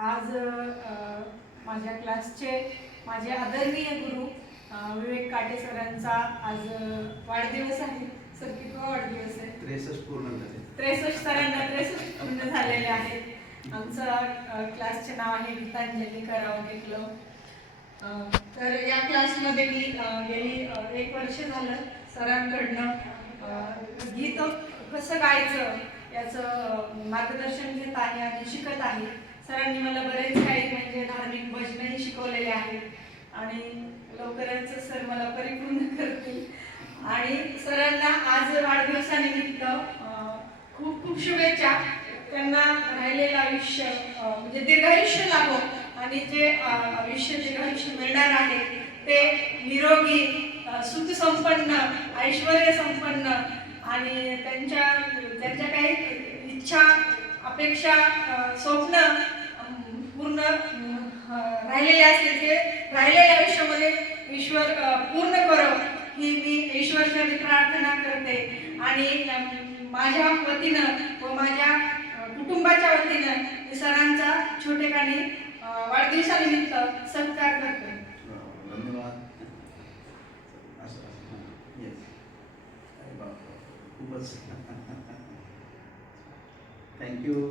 आज माझ्या क्लासचे माझे आदरणीय गुरु विवेक काटे सरांचा आज वाढदिवस आहे. सर कितवा वाढदिवस आहे? 63 पूर्ण झाले. 63 सरांना 63 पूर्ण झालेले आहेत. आमचं क्लासचे नाव आहे गीतांजली कराओके क्लब. तर या क्लासमध्ये मी गेली 1 वर्ष झालं सरांकडनं गीत कसं गायचं याचं मार्गदर्शन घेत आहे आणि शिकत आहे. सरांनी मला बरेच काही म्हणजे धार्मिक भजनही शिकवलेले आहेत आणि लवकरच सर मला परिपूर्ण करतील. आणि सरांना आज वाढदिवसानिमित्त खूप खूप शुभेच्छा. त्यांना राहिलेलं आयुष्य म्हणजे दीर्घायुष्य लाभो आणि जे आयुष्य दीर्घायुष्य मिळणार आहे ते निरोगी, सुख संपन्न, ऐश्वर्य संपन्न आणि त्यांच्या काही इच्छा, अपेक्षा, स्वप्न पूर्ण राहिलेले असतील ते राहिलेल्या आयुष्यामध्ये ईश्वर पूर्ण करो ही मी ईश्वरचरणी प्रार्थना करते. आणि माझ्या वतीनं व माझ्या कुटुंबाच्या वतीनं मी सरांचा छोटेखानी वाढदिवसानिमित्त सत्कार करते. धन्यवाद. खूपच थँक्यू.